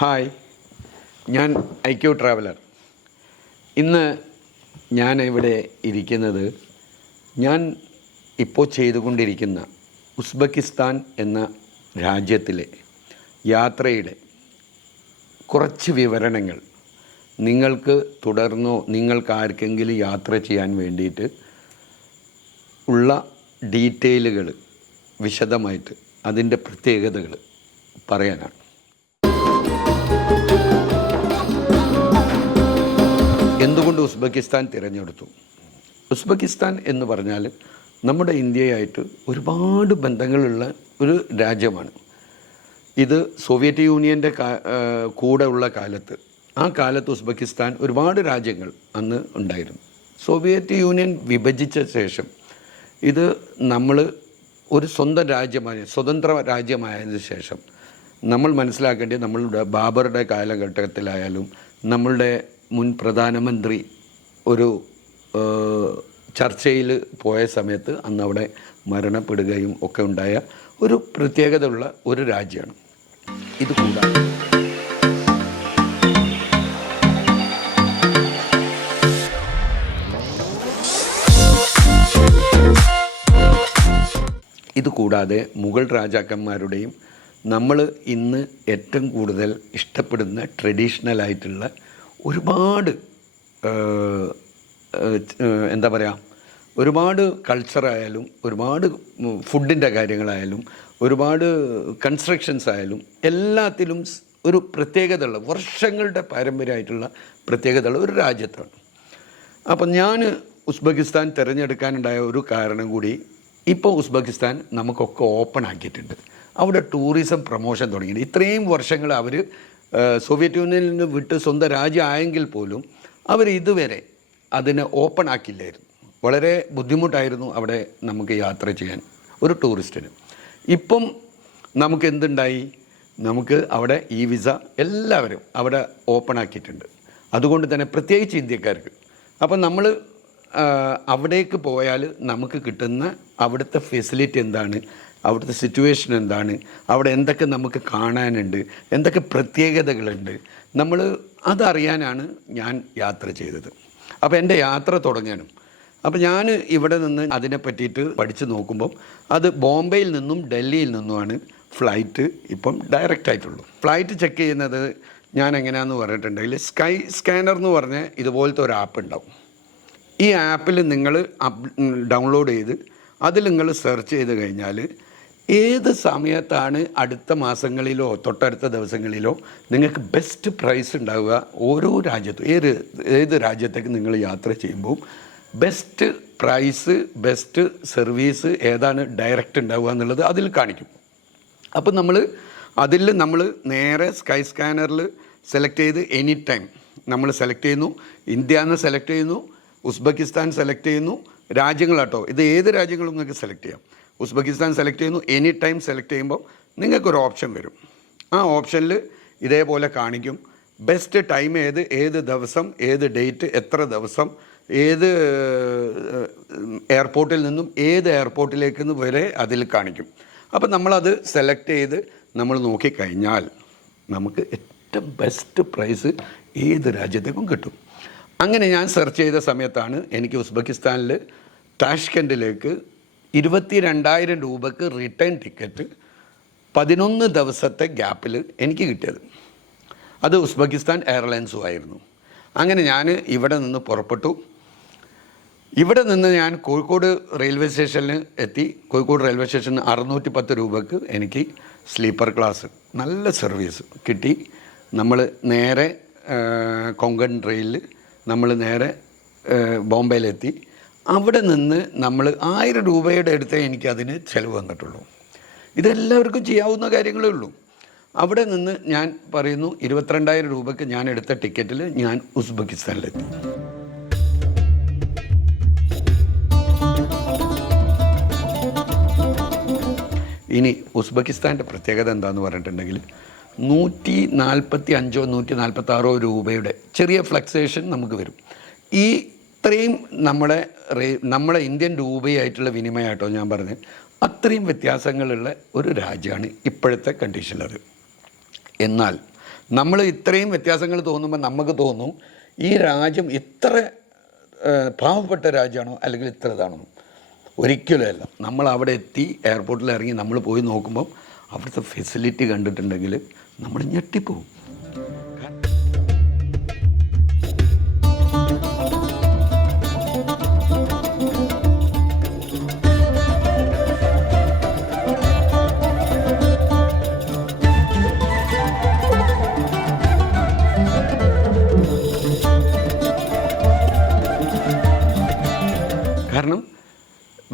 Hi, ഞാൻ IQ traveller. ഇന്ന് ഞാൻ ഇവിടെ ഇരിക്കുന്നത് ഞാൻ ഇപ്പോൾ ചെയ്തുകൊണ്ടിരിക്കുന്ന ഉസ്ബെക്കിസ്ഥാൻ എന്ന രാജ്യത്തിലെ യാത്രയുടെ കുറച്ച് വിവരണങ്ങൾ നിങ്ങൾക്ക് തുടർന്നോ നിങ്ങൾക്ക് ആർക്കെങ്കിലും യാത്ര ചെയ്യാൻ വേണ്ടിയിട്ട് ഉള്ള ഡീറ്റെയിലുകൾ വിശദമായിട്ട് അതിൻ്റെ പ്രത്യേകതകൾ പറയാനാണ്. എന്തുകൊണ്ട് ഉസ്ബെക്കിസ്ഥാൻ തിരഞ്ഞെടുത്തു? ഉസ്ബെക്കിസ്ഥാൻ എന്ന് പറഞ്ഞാൽ നമ്മുടെ ഇന്ത്യയായിട്ട് ഒരുപാട് ബന്ധങ്ങളുള്ള ഒരു രാജ്യമാണ്. ഇത് സോവിയറ്റ് യൂണിയൻ്റെ കൂടെ ഉള്ള കാലത്ത്, ആ കാലത്ത് ഉസ്ബെക്കിസ്ഥാൻ ഒരുപാട് രാജ്യങ്ങൾ അന്ന് ഉണ്ടായിരുന്നു. സോവിയറ്റ് യൂണിയൻ വിഭജിച്ച ശേഷം ഇത് നമ്മൾ ഒരു സ്വതന്ത്ര രാജ്യമായതിനു ശേഷം നമ്മൾ മനസ്സിലാക്കേണ്ടത് നമ്മളുടെ ബാബറുടെ കാലഘട്ടത്തിലായാലും നമ്മളുടെ മുൻ പ്രധാനമന്ത്രി ഒരു ചർച്ചയിൽ പോയ സമയത്ത് അന്ന് അവിടെ മരണപ്പെടുകയും ഒക്കെ ഉണ്ടായ ഒരു പ്രത്യേകതയുള്ള ഒരു രാജ്യമാണ്. ഇതുകൂടാതെ മുഗൾ രാജാക്കന്മാരുടെയും നമ്മൾ ഇന്ന് ഏറ്റവും കൂടുതൽ ഇഷ്ടപ്പെടുന്ന ട്രഡീഷണലായിട്ടുള്ള ഒരുപാട് ഒരുപാട് കൾച്ചറായാലും ഒരുപാട് ഫുഡിൻ്റെ കാര്യങ്ങളായാലും ഒരുപാട് കൺസ്ട്രക്ഷൻസ് ആയാലും എല്ലാത്തിലും ഒരു പ്രത്യേകതയുള്ള വർഷങ്ങളുടെ പാരമ്പര്യമായിട്ടുള്ള പ്രത്യേകതയുള്ള ഒരു രാജ്യത്താണ്. അപ്പം ഞാൻ ഉസ്ബെക്കിസ്ഥാൻ തിരഞ്ഞെടുക്കാനുണ്ടായ ഒരു കാരണം കൂടി, ഇപ്പോൾ ഉസ്ബെക്കിസ്ഥാൻ നമുക്കൊക്കെ ഓപ്പൺ ആക്കിയിട്ടുണ്ട്. അവിടെ ടൂറിസം പ്രൊമോഷൻ തുടങ്ങിയിട്ട് ഇത്രയും വർഷങ്ങൾ അവർ സോവിയറ്റ് യൂണിയനിൽ നിന്ന് വിട്ട് സ്വന്തം രാജ്യം ആയെങ്കിൽ പോലും അവർ ഇതുവരെ അതിനെ ഓപ്പൺ ആക്കില്ലായിരുന്നു. വളരെ ബുദ്ധിമുട്ടായിരുന്നു അവിടെ നമുക്ക് യാത്ര ചെയ്യാൻ ഒരു ടൂറിസ്റ്റിന്. ഇപ്പം നമുക്ക് എന്തുണ്ടായി, നമുക്ക് അവിടെ ഈ വിസ എല്ലാവരും അവിടെ ഓപ്പൺ ആക്കിയിട്ടുണ്ട്. അതുകൊണ്ട് തന്നെ പ്രത്യേകിച്ച് ഇന്ത്യക്കാർക്ക് അപ്പം നമ്മൾ അവിടേക്ക് പോയാൽ നമുക്ക് കിട്ടുന്ന അവിടുത്തെ ഫെസിലിറ്റി എന്താണ്, അവിടുത്തെ സിറ്റുവേഷൻ എന്താണ്, അവിടെ എന്തൊക്കെ നമുക്ക് കാണാനുണ്ട്, എന്തൊക്കെ പ്രത്യേകതകളുണ്ട്, നമ്മൾ അതറിയാനാണ് ഞാൻ യാത്ര ചെയ്തത്. അപ്പോൾ എൻ്റെ യാത്ര തുടങ്ങാനും അപ്പോൾ ഞാൻ ഇവിടെ നിന്ന് അതിനെ പറ്റിയിട്ട് പഠിച്ച് നോക്കുമ്പം അത് ബോംബെയിൽ നിന്നും ഡൽഹിയിൽ നിന്നുമാണ് ഫ്ലൈറ്റ് ഇപ്പം ഡയറക്റ്റ് ആയിട്ടുള്ളൂ. ഫ്ലൈറ്റ് ചെക്ക് ചെയ്യുന്നത് ഞാൻ എങ്ങനെയാണെന്ന് പറഞ്ഞിട്ടുണ്ടെങ്കിൽ സ്കൈ സ്കാനർ എന്ന് പറഞ്ഞ ഇതുപോലത്തെ ഒരു ആപ്പ് ഉണ്ടാവും. ഈ ആപ്പിൽ നിങ്ങൾ ഡൗൺലോഡ് ചെയ്ത് അതിൽ നിങ്ങൾ സെർച്ച് ചെയ്ത് കഴിഞ്ഞാൽ ഏത് സമയത്താണ് അടുത്ത മാസങ്ങളിലോ തൊട്ടടുത്ത ദിവസങ്ങളിലോ നിങ്ങൾക്ക് ബെസ്റ്റ് പ്രൈസ് ഉണ്ടാവുക, ഓരോ രാജ്യത്തും ഏത് രാജ്യത്തേക്ക് നിങ്ങൾ യാത്ര ചെയ്യുമ്പോൾ ബെസ്റ്റ് പ്രൈസ് ബെസ്റ്റ് സർവീസ് ഏതാണ് ഡയറക്റ്റ് ഉണ്ടാവുക എന്നുള്ളത് അതിൽ കാണിക്കും. അപ്പം നമ്മൾ നേരെ സ്കൈ സ്കാനറിൽ സെലക്ട് ചെയ്ത് എനി ടൈം നമ്മൾ സെലക്ട് ചെയ്യുന്നു. ഇന്ത്യ എന്ന് സെലക്ട് ചെയ്യുന്നു, ഉസ്ബെക്കിസ്ഥാൻ സെലക്ട് ചെയ്യുന്നു, രാജ്യങ്ങളാട്ടോ, ഇത് ഏത് രാജ്യങ്ങളും നിങ്ങൾക്ക് സെലക്ട് ചെയ്യാം. ഉസ്ബെക്കിസ്ഥാൻ സെലക്ട് ചെയ്യുന്നു, എനി ടൈം സെലക്ട് ചെയ്യുമ്പോൾ നിങ്ങൾക്കൊരു ഓപ്ഷൻ വരും. ആ ഓപ്ഷനിൽ ഇതേപോലെ കാണിക്കും ബെസ്റ്റ് ടൈം ഏത് ദിവസം, ഏത് ഡേറ്റ്, എത്ര ദിവസം, ഏത് എയർപോർട്ടിൽ നിന്നും ഏത് എയർപോർട്ടിലേക്ക് വരെ അതിൽ കാണിക്കും. അപ്പോൾ നമ്മളത് സെലക്ട് ചെയ്ത് നമ്മൾ നോക്കിക്കഴിഞ്ഞാൽ നമുക്ക് ഏറ്റവും ബെസ്റ്റ് പ്രൈസ് ഏത് രാജ്യത്തേക്കും കിട്ടും. അങ്ങനെ ഞാൻ സെർച്ച് ചെയ്ത സമയത്താണ് എനിക്ക് ഉസ്ബെക്കിസ്ഥാനിൽ താഷ്കെൻഡിലേക്ക് 22,000 രൂപയ്ക്ക് റിട്ടേൺ ടിക്കറ്റ് 11 ദിവസത്തെ ഗ്യാപ്പിൽ എനിക്ക് കിട്ടിയത്. അത് ഉസ്ബെക്കിസ്ഥാൻ എയർലൈൻസും ആയിരുന്നു. അങ്ങനെ ഞാൻ ഇവിടെ നിന്ന് പുറപ്പെട്ടു. ഇവിടെ നിന്ന് ഞാൻ കോഴിക്കോട് റെയിൽവേ സ്റ്റേഷനിൽ എത്തി. കോഴിക്കോട് റെയിൽവേ സ്റ്റേഷനിൽ 610 രൂപയ്ക്ക് എനിക്ക് സ്ലീപ്പർ ക്ലാസ് നല്ല സർവീസ് കിട്ടി. നമ്മൾ നേരെ കൊങ്കൺ ട്രെയിനിൽ നമ്മൾ നേരെ ബോംബെയിലെത്തി. അവിടെ നിന്ന് നമ്മൾ 1000 രൂപയുടെ അടുത്തേ എനിക്കതിന് ചിലവ് വന്നിട്ടുള്ളൂ. ഇതെല്ലാവർക്കും ചെയ്യാവുന്ന കാര്യങ്ങളേ ഉള്ളൂ. അവിടെ നിന്ന് ഞാൻ പറയുന്നു 22,000 രൂപയ്ക്ക് ഞാൻ എടുത്ത ടിക്കറ്റിൽ ഞാൻ ഉസ്ബെക്കിസ്ഥാനിലെത്തി. ഇനി ഉസ്ബെക്കിസ്ഥാൻ്റെ പ്രത്യേകത എന്താണെന്ന് പറഞ്ഞിട്ടുണ്ടെങ്കിൽ 145 146 രൂപയുടെ ചെറിയ ഫ്ലക്സേഷൻ നമുക്ക് വരും. ഇത്രയും നമ്മളെ ഇന്ത്യൻ രൂപയായിട്ടുള്ള വിനിമയമായിട്ടോ ഞാൻ പറഞ്ഞത്, അത്രയും വ്യത്യാസങ്ങളുള്ള ഒരു രാജ്യമാണ് ഇപ്പോഴത്തെ കണ്ടീഷനിലത്. എന്നാൽ നമ്മൾ ഇത്രയും വ്യത്യാസങ്ങൾ തോന്നുമ്പോൾ നമുക്ക് തോന്നും ഈ രാജ്യം ഇത്ര പാവപ്പെട്ട രാജ്യമാണോ അല്ലെങ്കിൽ ഇത്ര ഇതാണോ. ഒരിക്കലുമല്ല. നമ്മൾ അവിടെ എത്തി എയർപോർട്ടിൽ ഇറങ്ങി നമ്മൾ പോയി നോക്കുമ്പം അവിടുത്തെ ഫെസിലിറ്റി കണ്ടിട്ടുണ്ടെങ്കിൽ നമ്മൾ ഞെട്ടിപ്പോവും. കാരണം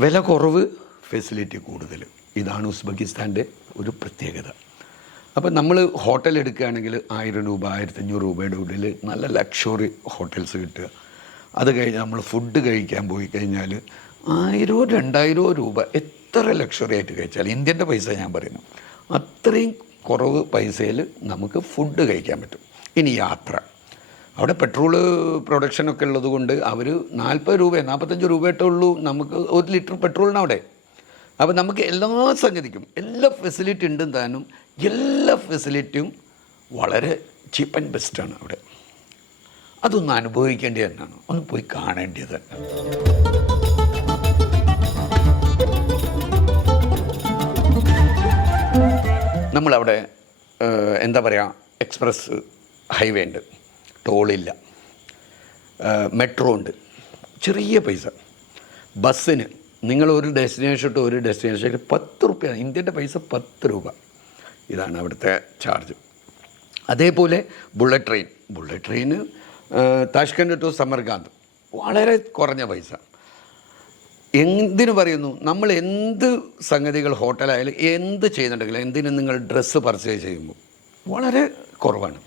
വില കുറവ്, ഫെസിലിറ്റി കൂടുതൽ. ഇതാണ് ഉസ്ബെക്കിസ്ഥാൻ്റെ ഒരു പ്രത്യേകത. അപ്പം നമ്മൾ ഹോട്ടൽ എടുക്കുകയാണെങ്കിൽ 1000 രൂപ 1500 രൂപയുടെ ഉള്ളിൽ നല്ല ലക്ഷറി ഹോട്ടൽസ് കിട്ടുക. അത് കഴിഞ്ഞ് നമ്മൾ ഫുഡ് കഴിക്കാൻ പോയി കഴിഞ്ഞാൽ 1000-2000 രൂപ എത്ര ലക്ഷറി ആയിട്ട് കഴിച്ചാൽ, ഇന്ത്യൻ്റെ പൈസ ഞാൻ പറയുന്നു, അത്രയും കുറവ് പൈസയിൽ നമുക്ക് ഫുഡ് കഴിക്കാൻ പറ്റും. ഇനി യാത്ര, അവിടെ പെട്രോള് പ്രൊഡക്ഷനൊക്കെ ഉള്ളത് കൊണ്ട് അവർ 40 രൂപ 45 രൂപയായിട്ടേ ഉള്ളൂ നമുക്ക് 1 ലിറ്റർ പെട്രോളിന് അവിടെ. അപ്പോൾ നമുക്ക് എല്ലാ സംഗതിക്കും എല്ലാ ഫെസിലിറ്റി ഉണ്ടും താനും എല്ലാ ഫെസിലിറ്റിയും വളരെ ചീപ്പ് ആൻഡ് ബെസ്റ്റാണ് അവിടെ. അതൊന്ന് അനുഭവിക്കേണ്ടത് തന്നെയാണ്, ഒന്ന് പോയി കാണേണ്ടത് തന്നെ. നമ്മളവിടെ എന്താ പറയുക, എക്സ്പ്രസ് ഹൈവേ ഉണ്ട്, ടോളില്ല, മെട്രോ ഉണ്ട്, ചെറിയ പൈസ. ബസ്സിന് നിങ്ങൾ ഒരു ഡെസ്റ്റിനേഷൻ ടു ഒരു ഡെസ്റ്റിനേഷനിൽ 10 രൂപ, ഇന്ത്യൻ്റെ പൈസ 10 രൂപ. ഇതാണ് അവിടുത്തെ ചാർജ്. അതേപോലെ ബുള്ളറ്റ് ട്രെയിന് താഷ്കൻഡ് ടു സമർകാന്ത് വളരെ കുറഞ്ഞ പൈസ. എന്തിനു പറയുന്നു, നമ്മൾ എന്ത് സംഗതികൾ ഹോട്ടലായാലും എന്ത് ചെയ്യുന്നുണ്ടെങ്കിലും, എന്തിനും നിങ്ങൾ ഡ്രസ്സ് പർച്ചേസ് ചെയ്യുമ്പോൾ വളരെ കുറവാണ്.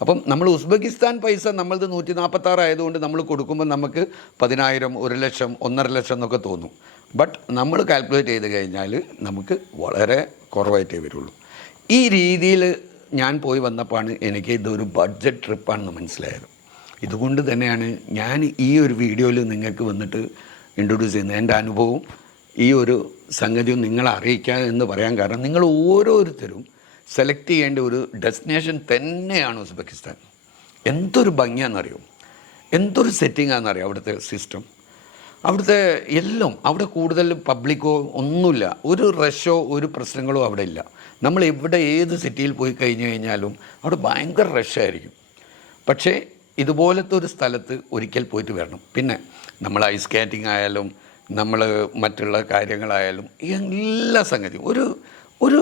അപ്പം നമ്മൾ ഉസ്ബെക്കിസ്ഥാൻ പൈസ നമ്മളത് 146 ആയതുകൊണ്ട് നമ്മൾ കൊടുക്കുമ്പോൾ നമുക്ക് 10,000, 1 ലക്ഷം, 1.5 ലക്ഷം എന്നൊക്കെ തോന്നും. ബട്ട് നമ്മൾ കാൽക്കുലേറ്റ് ചെയ്ത് കഴിഞ്ഞാൽ നമുക്ക് വളരെ കുറവായിട്ടേ വരുള്ളൂ. ഈ രീതിയിൽ ഞാൻ പോയി വന്നപ്പോഴാണ് എനിക്ക് ഇതൊരു ബഡ്ജറ്റ് ട്രിപ്പാണെന്ന് മനസ്സിലായത്. ഇതുകൊണ്ട് തന്നെയാണ് ഞാൻ ഈ ഒരു വീഡിയോയിൽ നിങ്ങൾക്ക് വന്നിട്ട് ഇൻട്രൊഡ്യൂസ് ചെയ്യുന്നത്. എൻ്റെ അനുഭവവും ഈ ഒരു സംഗതിയും നിങ്ങളെ അറിയിക്കാൻ എന്ന് പറയാൻ കാരണം, നിങ്ങൾ ഓരോരുത്തരും സെലക്ട് ചെയ്യേണ്ട ഒരു ഡെസ്റ്റിനേഷൻ തന്നെയാണ് ഉസ്ബെക്കിസ്ഥാൻ. എന്തൊരു ഭംഗിയാണെന്നറിയോ, എന്തൊരു സെറ്റിംഗാണെന്നറിയോ അവിടുത്തെ സിസ്റ്റം, അവിടുത്തെ എല്ലാം. അവിടെ കൂടുതൽ പബ്ലിക്കോ ഒന്നുമില്ല, ഒരു റഷോ ഒരു പ്രശ്നങ്ങളോ അവിടെ ഇല്ല. നമ്മൾ എവിടെ ഏത് സിറ്റിയിൽ പോയി കഴിഞ്ഞു കഴിഞ്ഞാലും അവിടെ ഭയങ്കര റഷായിരിക്കും. പക്ഷേ ഇതുപോലത്തെ ഒരു സ്ഥലത്ത് ഒരിക്കൽ പോയിട്ട് വരണം. പിന്നെ നമ്മൾ ഐസ് സ്കേറ്റിംഗ് ആയാലും നമ്മൾ മറ്റുള്ള കാര്യങ്ങളായാലും എല്ലാ സംഗതിയും ഒരു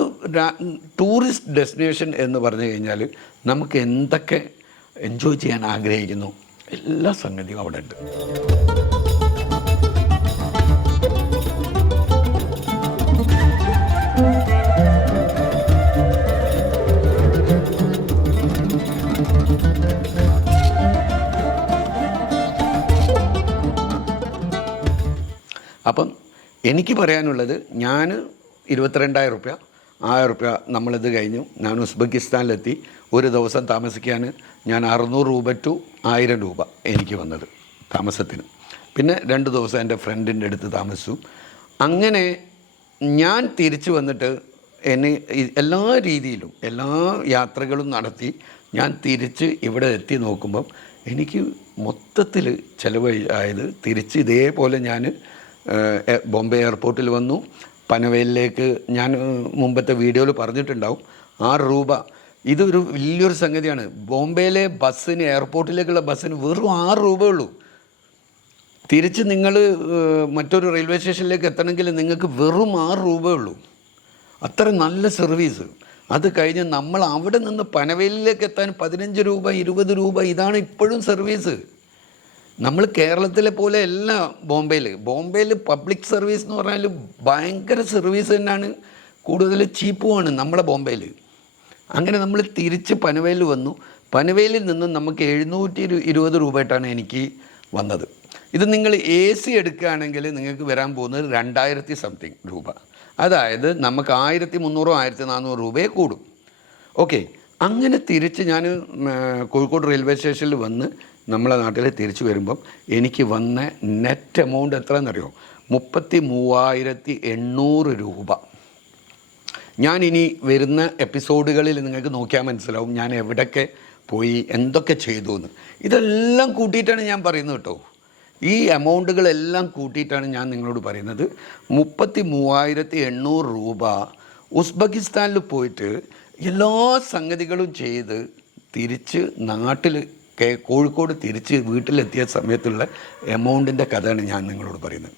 ടൂറിസ്റ്റ് ഡെസ്റ്റിനേഷൻ എന്ന് പറഞ്ഞു കഴിഞ്ഞാൽ നമുക്ക് എന്തൊക്കെ എൻജോയ് ചെയ്യാൻ ആഗ്രഹിക്കുന്നു എല്ലാ സംഗതിയും അവിടെ ഉണ്ട്. അപ്പം എനിക്ക് പറയാനുള്ളത്, ഞാൻ 22,000 രൂപ 1000 രൂപ നമ്മളിത് കഴിഞ്ഞു. ഞാൻ ഉസ്ബെക്കിസ്ഥാനിലെത്തി. ഒരു ദിവസം താമസിക്കാൻ ഞാൻ 600 രൂപ ടു 1000 രൂപ എനിക്ക് വന്നത് താമസത്തിന്. പിന്നെ 2 ദിവസം എൻ്റെ ഫ്രണ്ടിൻ്റെ അടുത്ത് താമസിച്ചു. അങ്ങനെ ഞാൻ തിരിച്ചു വന്നിട്ട് എന്നെ എല്ലാ രീതിയിലും എല്ലാ യാത്രകളും നടത്തി ഞാൻ തിരിച്ച് ഇവിടെ എത്തി നോക്കുമ്പം എനിക്ക് മൊത്തത്തിൽ ചിലവായത്, തിരിച്ച് ഇതേപോലെ ഞാൻ ബോംബെ എയർപോർട്ടിൽ വന്നു. പനവേലിലേക്ക് ഞാൻ മുമ്പത്തെ വീഡിയോയിൽ പറഞ്ഞിട്ടുണ്ടാവും, 6 രൂപ. ഇതൊരു വലിയൊരു സംഗതിയാണ്. ബോംബെയിലെ ബസ്സിന്, എയർപോർട്ടിലേക്കുള്ള ബസ്സിന് വെറും 6 രൂപ ഉള്ളൂ. തിരിച്ച് നിങ്ങൾ മറ്റൊരു റെയിൽവേ സ്റ്റേഷനിലേക്ക് എത്തണമെങ്കിൽ നിങ്ങൾക്ക് വെറും 6 രൂപ ഉള്ളൂ. അത്ര നല്ല സർവീസ്. അത് കഴിഞ്ഞ് നമ്മൾ അവിടെ നിന്ന് പനവേലിലേക്ക് എത്താൻ 15 രൂപ 20 രൂപ, ഇതാണ് ഇപ്പോഴും സർവീസ്. നമ്മൾ കേരളത്തിലെ പോലെ അല്ല ബോംബെയിൽ പബ്ലിക് സർവീസ് എന്ന് പറഞ്ഞാൽ ഭയങ്കര സർവീസ് തന്നെയാണ്, കൂടുതൽ ചീപ്പുമാണ് നമ്മളെ ബോംബെയിൽ. അങ്ങനെ നമ്മൾ തിരിച്ച് പനവേലിൽ വന്നു. പനവേലിൽ നിന്ന് നമുക്ക് 720 രൂപയായിട്ടാണ് എനിക്ക് വന്നത്. ഇത് നിങ്ങൾ AC എടുക്കുകയാണെങ്കിൽ നിങ്ങൾക്ക് വരാൻ പോകുന്നത് 2000 സംതിങ് രൂപ. അതായത് നമുക്ക് 1300 1400 രൂപയെ കൂടും. ഓക്കെ, അങ്ങനെ തിരിച്ച് ഞാൻ കോഴിക്കോട് റെയിൽവേ സ്റ്റേഷനിൽ വന്ന് നമ്മളെ നാട്ടിൽ തിരിച്ചു വരുമ്പം എനിക്ക് വന്ന നെറ്റ് എമൗണ്ട് എത്രയെന്നറിയോ, 33,800 രൂപ. ഞാൻ ഇനി വരുന്ന എപ്പിസോഡുകളിൽ നിങ്ങൾക്ക് നോക്കിയാൽ മനസ്സിലാവും ഞാൻ എവിടെയൊക്കെ പോയി എന്തൊക്കെ ചെയ്തു എന്ന്. ഇതെല്ലാം കൂട്ടിയിട്ടാണ് ഞാൻ പറയുന്നത് കേട്ടോ. ഈ എമൗണ്ടുകളെല്ലാം കൂട്ടിയിട്ടാണ് ഞാൻ നിങ്ങളോട് പറയുന്നത്. 33,800 രൂപ ഉസ്ബെക്കിസ്ഥാനിൽ പോയിട്ട് എല്ലാ സംഗതികളും ചെയ്ത് തിരിച്ച് നാട്ടിൽ കോഴിക്കോട് തിരിച്ച് വീട്ടിലെത്തിയ സമയത്തുള്ള എമൗണ്ടിൻ്റെ കഥയാണ് ഞാൻ നിങ്ങളോട് പറയുന്നത്.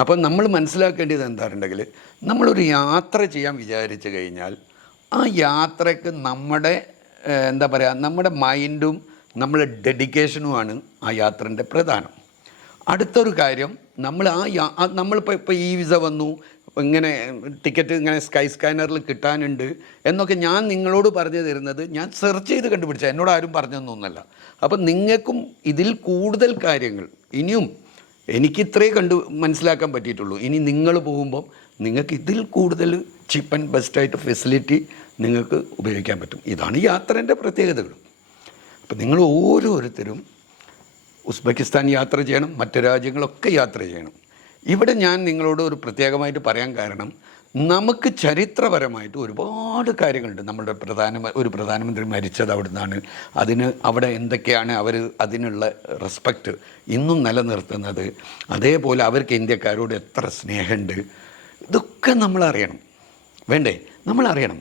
അപ്പം നമ്മൾ മനസ്സിലാക്കേണ്ടത് എന്താണെന്നുണ്ടെങ്കിൽ, നമ്മളൊരു യാത്ര ചെയ്യാൻ വിചാരിച്ചു കഴിഞ്ഞാൽ ആ യാത്രയ്ക്ക് നമ്മുടെ എന്താ പറയുക, നമ്മുടെ മൈൻഡും നമ്മുടെ ഡെഡിക്കേഷനുമാണ് ആ യാത്രൻ്റെ പ്രധാനം. അടുത്തൊരു കാര്യം, നമ്മൾ നമ്മളിപ്പോൾ ഈ വിസ വന്നു, ഇങ്ങനെ ടിക്കറ്റ് ഇങ്ങനെ സ്കൈ സ്കാനറിൽ കിട്ടാനുണ്ട് എന്നൊക്കെ ഞാൻ നിങ്ങളോട് പറഞ്ഞു തരുന്നത് ഞാൻ സെർച്ച് ചെയ്ത് കണ്ടുപിടിച്ച, എന്നോട് ആരും പറഞ്ഞൊന്നുമല്ല. അപ്പം നിങ്ങൾക്കും ഇതിൽ കൂടുതൽ കാര്യങ്ങൾ ഇനിയും എനിക്കിത്രേ മനസ്സിലാക്കാൻ പറ്റിയിട്ടുള്ളൂ. ഇനി നിങ്ങൾ പോകുമ്പം നിങ്ങൾക്ക് ഇതിൽ കൂടുതൽ ചീപ്പ് ആൻഡ് ബെസ്റ്റായിട്ട് ഫെസിലിറ്റി നിങ്ങൾക്ക് ഉപയോഗിക്കാൻ പറ്റും. ഇതാണ് യാത്രേൻ്റെ പ്രത്യേകതകൾ. അപ്പം നിങ്ങൾ ഓരോരുത്തരും ഉസ്ബെക്കിസ്ഥാൻ യാത്ര ചെയ്യണം, മറ്റ് രാജ്യങ്ങളൊക്കെ യാത്ര ചെയ്യണം. ഇവിടെ ഞാൻ നിങ്ങളോട് ഒരു പ്രത്യേകമായിട്ട് പറയാൻ കാരണം, നമുക്ക് ചരിത്രപരമായിട്ട് ഒരുപാട് കാര്യങ്ങളുണ്ട്. നമ്മുടെ ഒരു പ്രധാനമന്ത്രി മരിച്ചത് അവിടെ നിന്നാണ്. അവിടെ എന്തൊക്കെയാണ് അവർ അതിനുള്ള റെസ്പെക്റ്റ് ഇന്നും നിലനിർത്തുന്നത്, അതേപോലെ അവർക്ക് ഇന്ത്യക്കാരോട് എത്ര സ്നേഹമുണ്ട്, ഇതൊക്കെ നമ്മളറിയണം. വേണ്ടേ? നമ്മളറിയണം.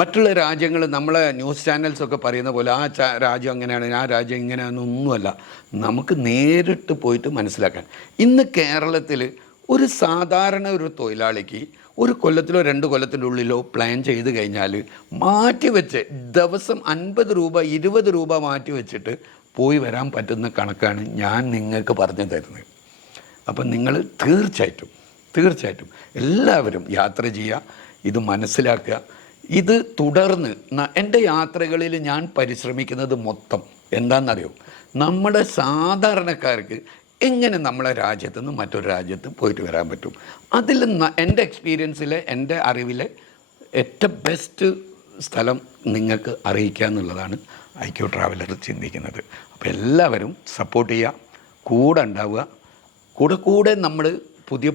മറ്റുള്ള രാജ്യങ്ങൾ, നമ്മളെ ന്യൂസ് ചാനൽസൊക്കെ പറയുന്ന പോലെ ആ രാജ്യം അങ്ങനെയാണ്, ആ രാജ്യം ഇങ്ങനെയാണെന്നൊന്നുമല്ല. നമുക്ക് നേരിട്ട് പോയിട്ട് മനസ്സിലാക്കാൻ. ഇന്ന് കേരളത്തിൽ ഒരു സാധാരണ ഒരു തൊഴിലാളിക്ക് ഒരു കൊല്ലത്തിലോ 2 കൊല്ലത്തിൻ്റെ ഉള്ളിലോ പ്ലാൻ ചെയ്ത് കഴിഞ്ഞാൽ മാറ്റിവെച്ച് ദിവസം 50 രൂപ 20 രൂപ മാറ്റി വെച്ചിട്ട് പോയി വരാൻ പറ്റുന്ന കണക്കാണ് ഞാൻ നിങ്ങൾക്ക് പറഞ്ഞു തരുന്നത്. അപ്പം നിങ്ങൾ തീർച്ചയായിട്ടും എല്ലാവരും യാത്ര ചെയ്യുക, ഇത് മനസ്സിലാക്കുക. ഇത് തുടർന്ന് എൻ്റെ യാത്രകളിൽ ഞാൻ പരിശ്രമിക്കുന്നത് മൊത്തം എന്താണെന്നറിയോ, നമ്മുടെ സാധാരണക്കാർക്ക് എങ്ങനെ നമ്മളെ രാജ്യത്തു നിന്ന് മറ്റൊരു രാജ്യത്ത് പോയിട്ട് വരാൻ പറ്റും. അതിൽ എൻ്റെ എക്സ്പീരിയൻസിൽ, എൻ്റെ അറിവിൽ ഏറ്റവും ബെസ്റ്റ് സ്ഥലം നിങ്ങൾക്ക് അറിയിക്കുക എന്നുള്ളതാണ് IQ ട്രാവലർ ചിന്തിക്കുന്നത്. അപ്പോൾ എല്ലാവരും സപ്പോർട്ട് ചെയ്യുക, കൂടെ ഉണ്ടാവുക. കൂടെ നമ്മൾ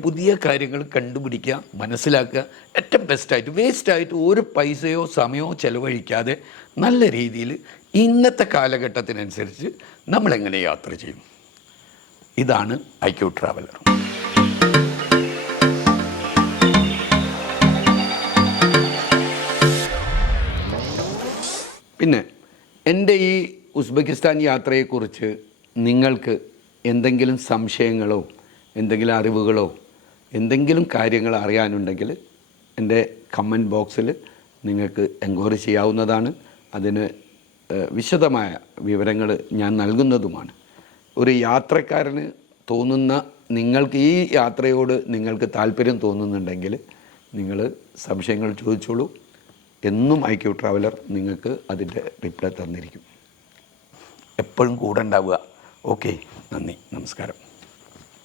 പുതിയ കാര്യങ്ങൾ കണ്ടുപിടിക്കുക, മനസ്സിലാക്കുക. ഏറ്റവും ബെസ്റ്റായിട്ട്, വേസ്റ്റായിട്ട് ഒരു പൈസയോ സമയമോ ചിലവഴിക്കാതെ നല്ല രീതിയിൽ ഇന്നത്തെ കാലഘട്ടത്തിനനുസരിച്ച് നമ്മളെങ്ങനെ യാത്ര ചെയ്യും. ഇതാണ് IQ ട്രാവലർ. പിന്നെ എൻ്റെ ഈ ഉസ്ബെക്കിസ്ഥാൻ യാത്രയെക്കുറിച്ച് നിങ്ങൾക്ക് എന്തെങ്കിലും സംശയങ്ങളോ എന്തെങ്കിലും അറിവുകളോ എന്തെങ്കിലും കാര്യങ്ങൾ അറിയാനുണ്ടെങ്കിൽ എൻ്റെ കമൻറ്റ് ബോക്സിൽ നിങ്ങൾക്ക് എൻക്വയറി ചെയ്യാവുന്നതാണ്. അതിന് വിശദമായ വിവരങ്ങൾ ഞാൻ നൽകുന്നതുമാണ്. ഒരു യാത്രക്കാരന് തോന്നുന്ന, നിങ്ങൾക്ക് ഈ യാത്രയോട് നിങ്ങൾക്ക് താല്പര്യം തോന്നുന്നുണ്ടെങ്കിൽ നിങ്ങൾ സംശയങ്ങൾ ചോദിച്ചോളൂ. എന്നും IQ ട്രാവലർ നിങ്ങൾക്ക് അതിൻ്റെ റിപ്ലൈ തന്നിരിക്കും. എപ്പോഴും കൂടെ ഉണ്ടാവുക. ഓക്കെ, നന്ദി, നമസ്കാരം.